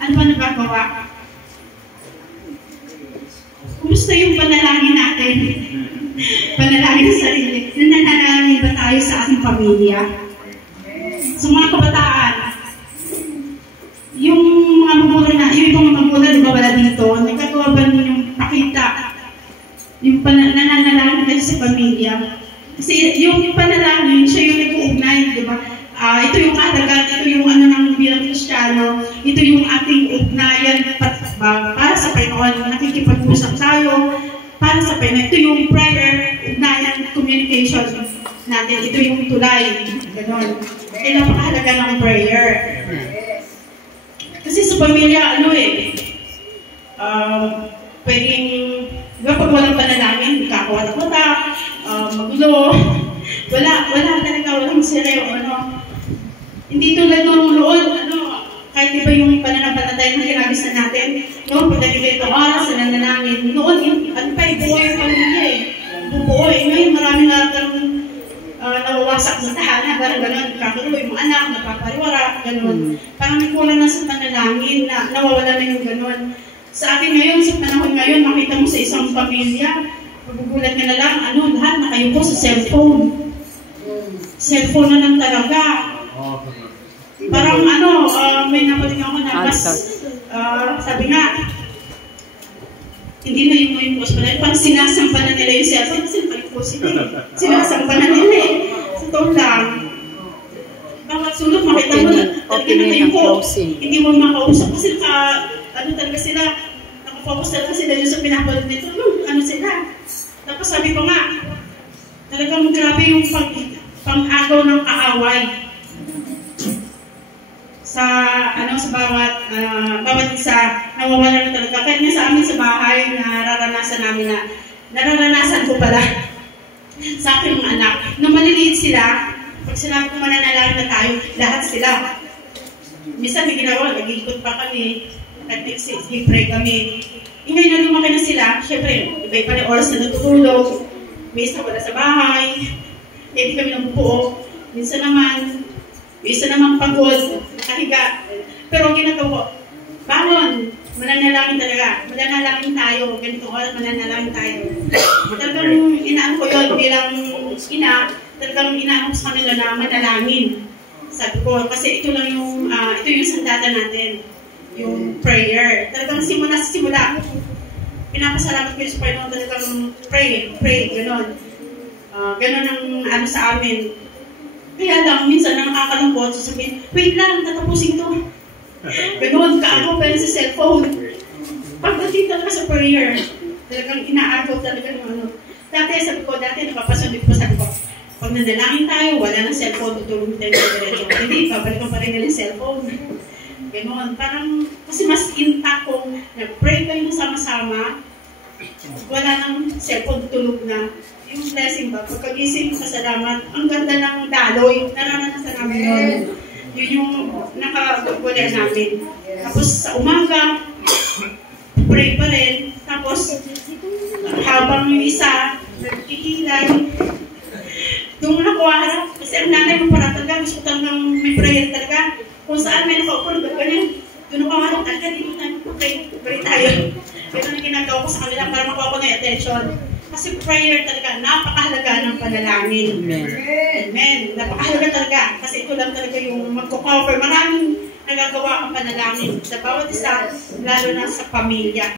Ano ba nagagawa? Kumusta yung panalangin natin? Panalangin sa sarili. Nananalangin ba tayo sa ating pamilya? Sa mga kabataan, yung mga magulang na, yung ibang magulang, di ba wala dito, nagkagawa ba ninyong pakita yung nananalangin tayo sa pamilya? Kasi yung panalangin, siya yung nag-uugnay, di ba? Ito yung kahalagan, ito yung ano ng bilang Kristiyano, ito yung ating ugnayan para sa Panginoon, nakikipag-usap tayo, para sa Panginoon. Ito yung prayer, ugnayan, communication natin, ito yung tulay, gano'n. Kaya napakahalaga ng prayer. Kasi sa pamilya, pwedeng, diba pag walang panalangin, kakawatak-watak, magulo, walang seryo, hindi tulad nung noon, kahit iba yung pananampalataya na kinagisan natin, pag nagigay ito oras, nananangin, noon, buo yung pamilya buo ngayon marami na nawawasak sa tahanan, parang gano'n, kakulo yung mga anak, napapariwara, gano'n. Parang may kulang na sa panalangin, na nawawala na yung gano'n. Sa atin ngayon, sa panahon ngayon, makita mo sa isang pamilya, magugulat ka na lang, lahat nakayuko sa cellphone. Cellphone na lang talaga. Parang may napating ako na mas, sabi nga, hindi na yung pala, parang sinasampanan nila yung cellphone kasi napalikpo sila sinasampanan nila sa totoo lang. Bawat sulok, makita mo na, talaga na kayo ko, hindi mo makausap kasi talaga sila, nakafocus talaga sila yung sa pinapalad nito, sila. Tapos sabi ko nga, talagang grabe yung pang-agaw ng kaaway sa bawat isa, nawawala na talaga. Kahit nga sa amin sa bahay, nararanasan ko pala sa aking mga anak. Nung maliliit sila, pag sinabi ko mananalangin na tayo, lahat sila. Minsan may ginawa, nag-iikot pa kami, nag-pray kami. Ngayon na lumaki na sila, syempre, iba-iba na oras na natutulog, may isa wala sa bahay, hindi kami nabubuo. Minsan naman pagod, nakahiga. Pero ang ginagawa, bangon, mananalangin talaga. Mananalangin tayo, ganito oras, mananalangin tayo. Talagang inaan ko yun bilang ina, talagang inaan ko sa kanila na manalangin. Sabi ko, kasi ito yung sandata natin, yung prayer. Talagang simula, pinapasalamat ko sa Panginoon, talagang pray, gano'n. Gano'n ang sa amin. Kaya lang, minsan na nakakalungkot, sasabihin, wait lang, tatapusin to. Ganoon, kaagaw pa rin sa cellphone. Pagdating talaga sa prayer, talagang inaagaw talaga ng Dati napapasundin ko, sabi ko, pag nanalangin tayo, wala ng cellphone, tutulong tayo sa diretso. Hindi, babalikan pa rin nila yung cellphone. Ganoon, parang, kasi mas intact kung nag-pray kayo sama-sama, wala ng cellphone, tutulog na. Yung blessing ba, pagkagising, pasalamat, ang ganda ng daloy, naranasan namin yun. Yun yung nakagagulan namin. Tapos sa umaga, pray pa rin. Tapos, habang yung isa, nagkikilay, doon nakuha, kasi ang nanay mo para talaga, gusto talagang may prayer talaga. Kung saan may nakaupo, ganyan, doon nakuha talaga, dito tayo, pray tayo. Ito na ginagawa ko sa kanila para makuha ko na yung attention. Kasi prayer talaga, napakahalaga ng panalangin. Amen. Napakahalaga talaga. Kasi ito lang talaga yung magko-cover. Maraming nagagawa ang panalangin sa bawat isa, lalo na sa pamilya.